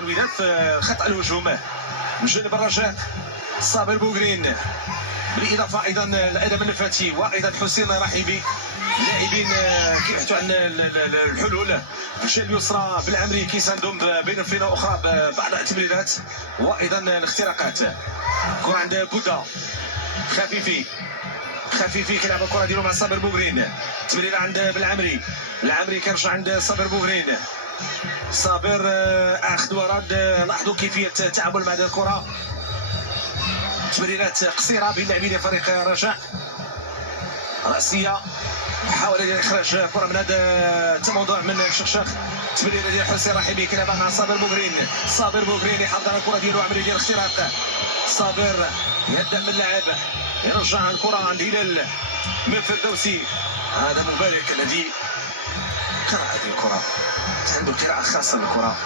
الوداد في خط الهجوم من جانب الرجاء صابر بوغرين، بالاضافه ايضا لادم النفاتي وايضا حسين رحيبي، لاعبين كيبحثوا عن الحلول. في الجهه اليسرى بالعمري كيساندهم بين فينا اخرى بعض التمريرات وايضا الاختراقات. كره عند بودا، خفيفي كيلعب الكره ديالو مع صابر بوغرين، تمريره عند بالعمري، العمري كيرجع عند صابر بوغرين، صابر اخذ ورد. لاحظوا كيفيه التعامل مع هذه الكره، تمريرات قصيره بين لاعبين فريق الرجاء، راسيه حاول اخراج كره من هذا التموضع من الشخشاخ. تمريره ديال حسين رحيمي كيلعبها مع صابر بوغرين يحافظ على الكره ديالو، عمليه ديال الاختراق. صابر يبدا من اللعب، يرجع الكره عند هلال من فردوسي. هذا مبارك الذي قرأ هذه الكره، عنده قراءه خاصه للكره.